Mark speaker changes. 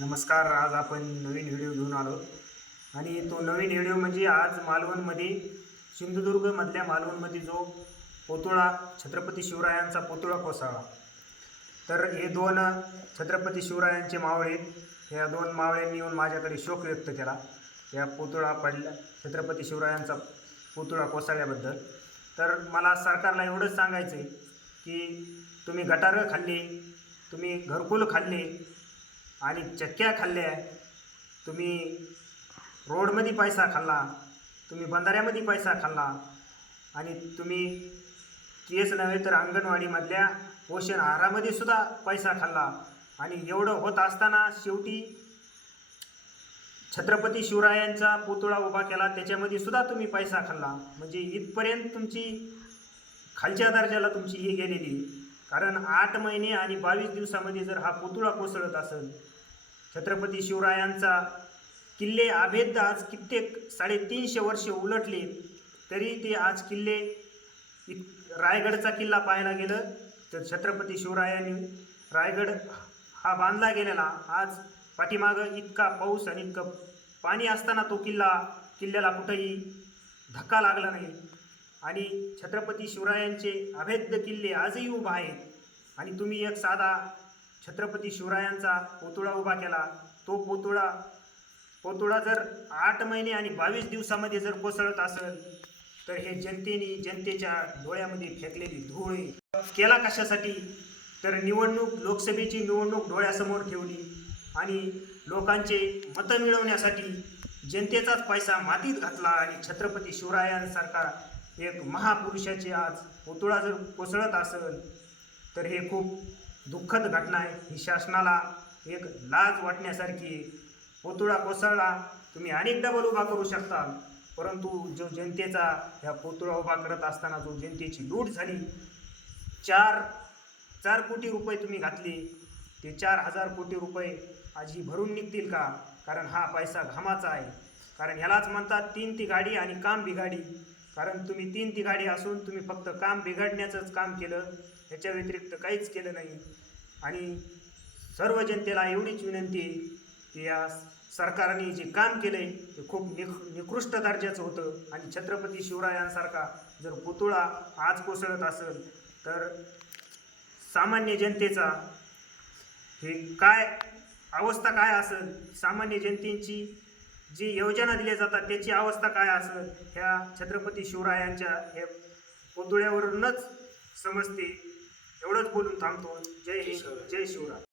Speaker 1: नमस्कार आज आपण नवीन व्हिडिओ घेऊन आलो. आणि तो नवीन व्हिडिओ म्हणजे आज मालवणमध्ये सिंधुदुर्गमधल्या मालवणमध्ये जो पुतळा छत्रपती शिवरायांचा पुतळा कोसळला तर हे दोन छत्रपती शिवरायांचे मावळे या दोन मावळ्यांनी येऊन माझ्याकडे शोक व्यक्त केला. या पुतळा पडल्या छत्रपती शिवरायांचा पुतळा कोसळल्याबद्दल तर मला सरकारला एवढंच सांगायचं आहे की तुम्ही गटारं खाल्ली तुम्ही घरकुल खाल्ले आणि चक्क्या खाल्ल्या तुम्ही रोडमध्ये पैसा खाल्ला तुम्ही बंधाऱ्यामध्ये पैसा खाल्ला आणि तुम्ही केस नव्हे तर अंगणवाडीमधल्या पोषण आहारामध्ये सुद्धा पैसा खाल्ला. आणि एवढं होत असताना शेवटी छत्रपती शिवरायांचा पुतळा उभा केला त्याच्यामध्ये सुद्धा तुम्ही पैसा खाल्ला. म्हणजे इथपर्यंत तुमची खालच्या दर्जाला तुमची ही गेलेली. कारण आठ महिने आणि बावीस दिवसामध्ये जर हा पुतळा कोसळत असेल छत्रपती शिवरायांचा किल्ले अभेद्य आज कित्येक साडेतीनशे वर्षे उलटले तरी ते आज किल्ले इत रायगडचा किल्ला पाहायला गेलं तर छत्रपती शिवरायांनी रायगड हा बांधला गेलेला. आज पाठीमागं इतका पाऊस आणि इतकं पाणी असताना तो किल्ला किल्ल्याला कुठंही धक्का लागला नाही. आणि छत्रपती शिवरायांचे अभेद्य किल्ले आजही उभा आहेत. आणि तुम्ही एक साधा छत्रपती शिवरायांचा पुतळा उभा केला. तो पुतळा पुतळा जर आठ महिने आणि बावीस दिवसामध्ये जर कोसळत असेल तर हे जनतेने जनतेच्या डोळ्यामध्ये फेकलेली धूळ केला कशासाठी? तर निवडणूक लोकसभेची निवडणूक डोळ्यासमोर ठेवली आणि लोकांचे मतं मिळवण्यासाठी जनतेचाच पैसा मातीत घातला आणि छत्रपती शिवरायांसारखा एक महापुरुषाचे आज पुतळा जर कोसळत असेल तर हे खूप दुःखद घटना आहे. ही शासनाला एक लाज वाटण्यासारखी पुतळा कोसळला. तुम्ही अनेक डबल उभा करू शकता. परंतु जो जनतेचा ह्या पुतळा उभा करत असताना जो जनतेची लूट झाली चार चार कोटी रुपये तुम्ही घातले. ते चार हजार कोटी रुपये आज ही भरून निघतील का? कारण हा पैसा घामाचा आहे. कारण ह्यालाच म्हणतात तीन ती गाडी आणि काम बिघाडी. कारण तुम्ही तीन तिघाडी असून तुम्ही फक्त काम बिघडण्याचंच काम केलं ह्याच्या व्यतिरिक्त काहीच केलं नाही. आणि सर्व जनतेला एवढीच विनंती आहे की या सरकारने जे काम केलंय ते खूप निक निकृष्ट दर्जाचं होतं. आणि छत्रपती शिवरायांसारखा जर पुतळा आज कोसळत असेल तर सामान्य जनतेचा हे काय अवस्था काय असेल सामान्य जनतेची जी योजना दिल्या जातात त्याची अवस्था काय असेल ह्या छत्रपती शिवरायांच्या हे पुतळ्यावरूनच समजते. एवढंच बोलून थांबतो. जय हिंद जय शिवराय.